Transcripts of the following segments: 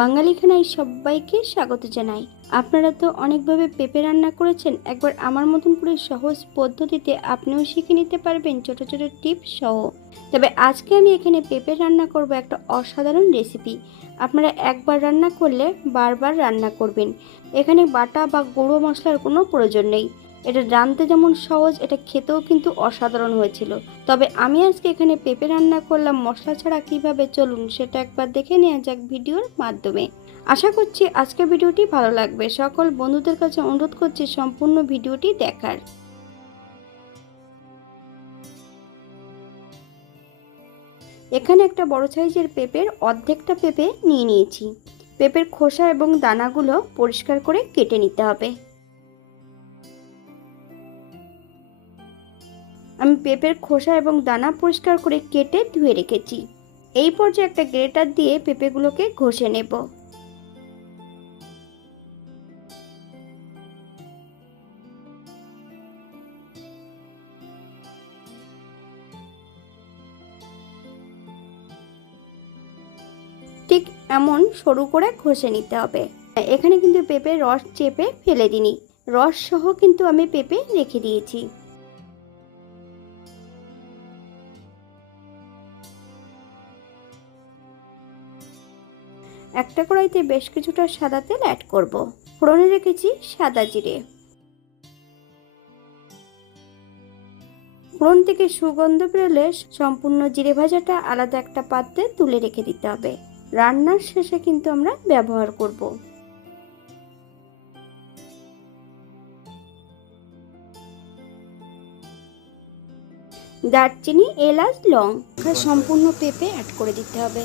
বাঙালি খানায় সবাইকে স্বাগত জানাই। আপনারা তো অনেকভাবে পেঁপে রান্না করেছেন, একবার আমার মতন করে সহজ পদ্ধতিতে আপনিও শিখে নিতে পারবেন ছোট ছোট টিপস সহ। তবে আজকে আমি এখানে পেঁপে রান্না করব একটা অসাধারণ রেসিপি। আপনারা একবার রান্না করলে বারবার রান্না করবেন। এখানে বাটা বা গুঁড়ো মশলার কোনো প্রয়োজন নেই। এটা রাঁধতে যেমন সহজ, এটা খেতেও কিন্তু অসাধারণ হয়েছিল। তবে আমি আজকে এখানে পেঁপে রান্না করলাম, মশলা ছাড়া কীভাবে চলুন সেটা একবার দেখে নেওয়া যাক ভিডিওর মাধ্যমে। আশা করছি আজকের ভিডিওটি ভালো লাগবে। সকল বন্ধুদের কাছে অনুরোধ করছি সম্পূর্ণ ভিডিওটি দেখার। এখানে একটা বড় সাইজের পেঁপের অর্ধেকটা পেঁপে নিয়ে নিয়েছি। পেঁপের খোসা এবং দানাগুলো পরিষ্কার করে কেটে নিতে হবে। আমি পেঁপের খোসা এবং দানা পরিষ্কার করে কেটে ধুয়ে রেখেছি। এই পর্যায়ে একটা গ্রেটার দিয়ে পেঁপেগুলোকে ঘষে নেব। ঠিক এমন সরু করে ঘষে নিতে হবে। এখানে কিন্তু পেঁপে রস চেপে ফেলে দিনি রস সহ কিন্তু আমি পেঁপে রেখে দিয়েছি। একটা কড়াইতে বেশ কিছুটা সাদা তেল অ্যাড করব। ফোড়নে রেখেছি সাদা জিরে। ফোড়ন থেকে সুগন্ধ বেরোলে সম্পূর্ণ জিরে ভাজাটা আলাদা একটা পাত্রে তুলে রেখে দিতে হবে। রান্নার শেষে কিন্তু আমরা ব্যবহার করব। দারচিনি, এলাচ, লং। সম্পূর্ণ পেঁপে অ্যাড করে দিতে হবে।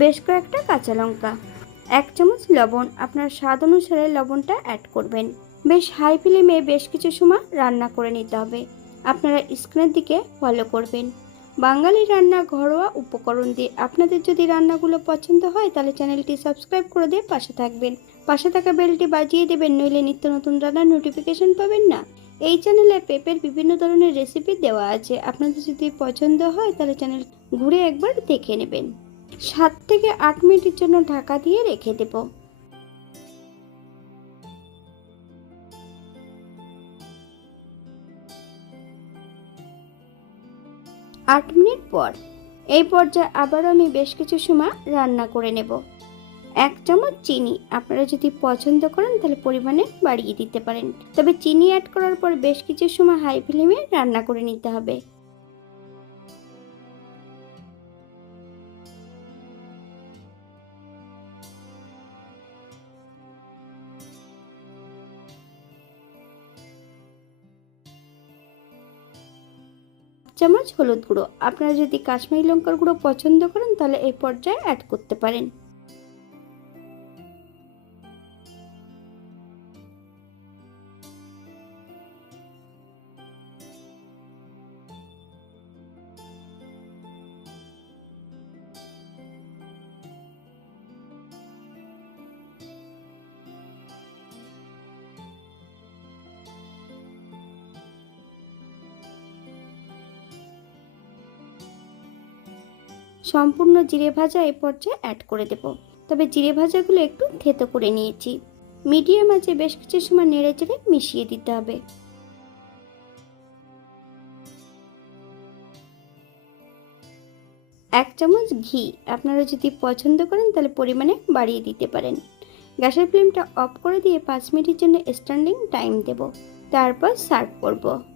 বেশ কয়েকটা কাঁচা লঙ্কা। এক চামচ লবণ, আপনার স্বাদ অনুসারে লবণটা অ্যাড করবেন। বেশ হাই ফ্লেমে বেশ কিছু সময় রান্না করে নিতে হবে। আপনারা স্ক্রিনের দিকে ফলো করবেন। বাঙালি রান্না ঘরোয়া উপকরণ দিয়ে আপনাদের যদি রান্নাগুলো পছন্দ হয়, তাহলে চ্যানেলটি সাবস্ক্রাইব করে দিয়ে পাশে থাকবেন। পাশে থাকা বেলটি বাজিয়ে দেবেন, নইলে নিত্য নতুন রান্নার নোটিফিকেশন পাবেন না। এই চ্যানেলে পেঁপের বিভিন্ন ধরনের রেসিপি দেওয়া আছে। আপনাদের যদি পছন্দ হয়, তাহলে চ্যানেল ঘুরে একবার দেখে নেবেন। সাত থেকে আট মিনিটের জন্য ঢাকা দিয়ে রেখে দেব। আট মিনিট পর এই পর্যায়ে আবার আমি বেশ কিছু সময় রান্না করে নেব। এক চামচ চিনি আপনারা যদি পছন্দ করেন তাহলে পরিমাণে বাড়িয়ে দিতে পারেন। তবে চিনি অ্যাড করার পর বেশ কিছু সময় হাই ফ্লেমে রান্না করে নিতে হবে। চামচ হলুদ গুঁড়ো। আপনারা যদি কাশ্মীরি লঙ্কার গুঁড়ো পছন্দ করেন, তাহলে এই পর্যায়ে অ্যাড করতে পারেন। সম্পূর্ণ জিরে ভাজা এই পর্যায়ে অ্যাড করে দেব। তবে জিরে ভাজাগুলো একটু থেতো করে নিয়েছি। মিডিয়াম আঁচে বেশ কিছু সময় নেড়ে চেড়ে মিশিয়ে দিতে হবে। এক চামচ ঘি। আপনারা যদি পছন্দ করেন তাহলে পরিমাণে বাড়িয়ে দিতে পারেন। গ্যাসের ফ্লেমটা অফ করে দিয়ে পাঁচ মিনিটের জন্য স্ট্যান্ডিং টাইম দেব। তারপর সার্ভ করব।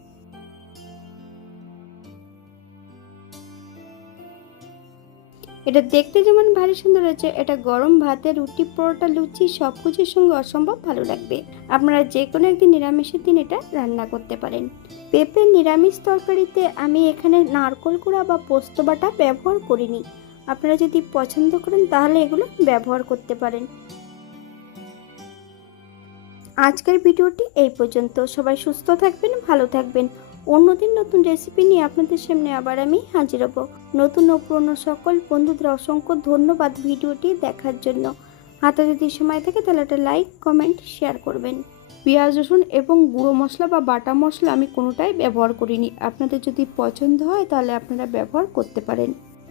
এটা দেখতে যেমন ভারী সুন্দর হয়েছে, এটা গরম ভাতে রুটি, পরোটা, লুচি সব কিছুর সঙ্গে অসম্ভব ভালো লাগবে। আপনারা যে কোনো একদিন নিরামিষের দিন এটা রান্না করতে পারেন। পেঁপের নিরামিষ তরকারিতে আমি এখানে নারকল কুড়া বা পোস্ত বাটা ব্যবহার করিনি। আপনারা যদি পছন্দ করেন তাহলে এগুলো ব্যবহার করতে পারেন। আজকের ভিডিওটি এই পর্যন্ত। সবাই সুস্থ থাকবেন, ভালো থাকবেন। অন্যদিন নতুন রেসিপি নিয়ে আপনাদের সামনে আবার আমি হাজির হব। নতুন ও পুরনো সকল বন্ধুদের অসংখ্য ধন্যবাদ ভিডিওটি দেখার জন্য। হাতে যদি সময় থাকে তাহলে একটা লাইক কমেন্ট শেয়ার করবেন। পেঁয়াজ, রসুন এবং গুঁড়ো মশলা বা বাটা মশলা আমি কোনোটাই ব্যবহার করিনি। আপনাদের যদি পছন্দ হয় তাহলে আপনারা ব্যবহার করতে পারেন।